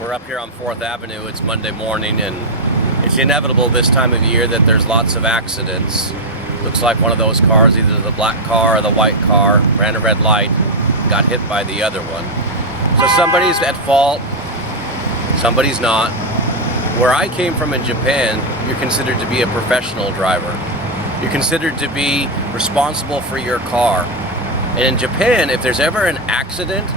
We're up here on 4th Avenue. It's Monday morning, and it's inevitable this time of year that there's lots of accidents. Looks like one of those cars, either the black car or the white car, ran a red light, got hit by the other one. So somebody's at fault, somebody's not. Where I came from in Japan, you're considered to be a professional driver. You're considered to be responsible for your car. And in Japan, if there's ever an accident,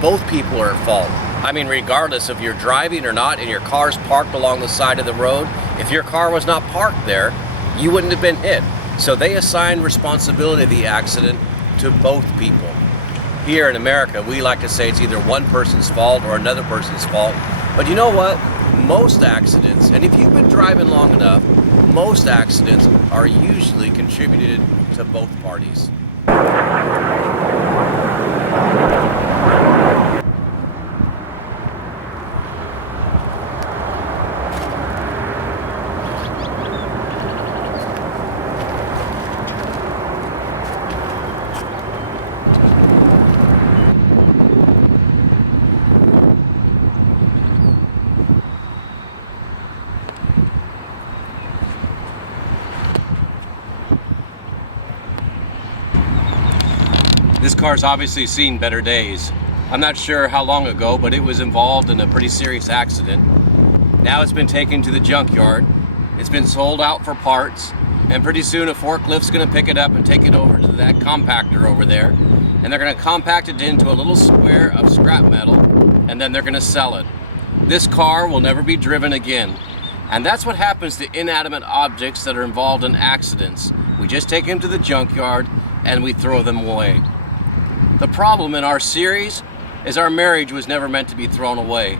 both people are at fault. I mean, regardless if you're driving or not and your car's parked along the side of the road, if your car was not parked there, you wouldn't have been hit. So they assign responsibility of the accident to both people. Here in America, we like to say it's either one person's fault or another person's fault. But you know what? Most accidents, and if you've been driving long enough, most accidents are usually contributed to both parties. This car's obviously seen better days. I'm not sure how long ago, but it was involved in a pretty serious accident. Now it's been taken to the junkyard. It's been sold out for parts, and pretty soon a forklift's gonna pick it up and take it over to that compactor over there, and they're gonna compact it into a little square of scrap metal, and then they're gonna sell it. This car will never be driven again. And that's what happens to inanimate objects that are involved in accidents. We just take them to the junkyard and we throw them away. The problem in our series is our marriage was never meant to be thrown away.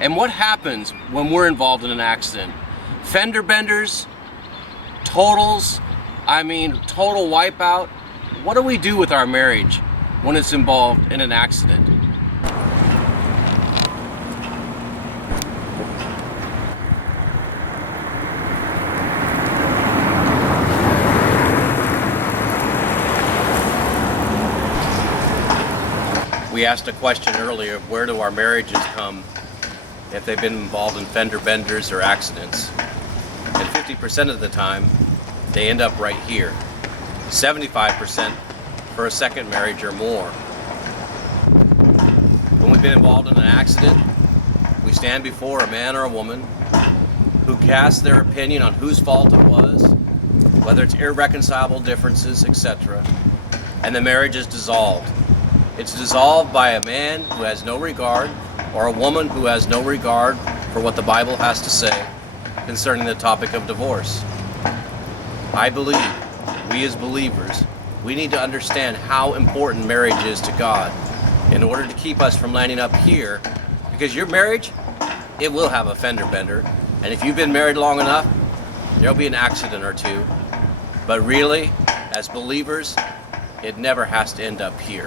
And what happens when we're involved in an accident? Fender benders, totals, total wipeout. What do we do with our marriage when it's involved in an accident? We asked a question earlier of where do our marriages come if they've been involved in fender benders or accidents. And 50% of the time, they end up right here. 75% for a second marriage or more. When we've been involved in an accident, we stand before a man or a woman who casts their opinion on whose fault it was, whether it's irreconcilable differences, etc. And the marriage is dissolved. It's dissolved by a man who has no regard, or a woman who has no regard for what the Bible has to say concerning the topic of divorce. I believe we as believers, we need to understand how important marriage is to God in order to keep us from landing up here, because your marriage, it will have a fender bender, and if you've been married long enough, there'll be an accident or two. But really, as believers, it never has to end up here.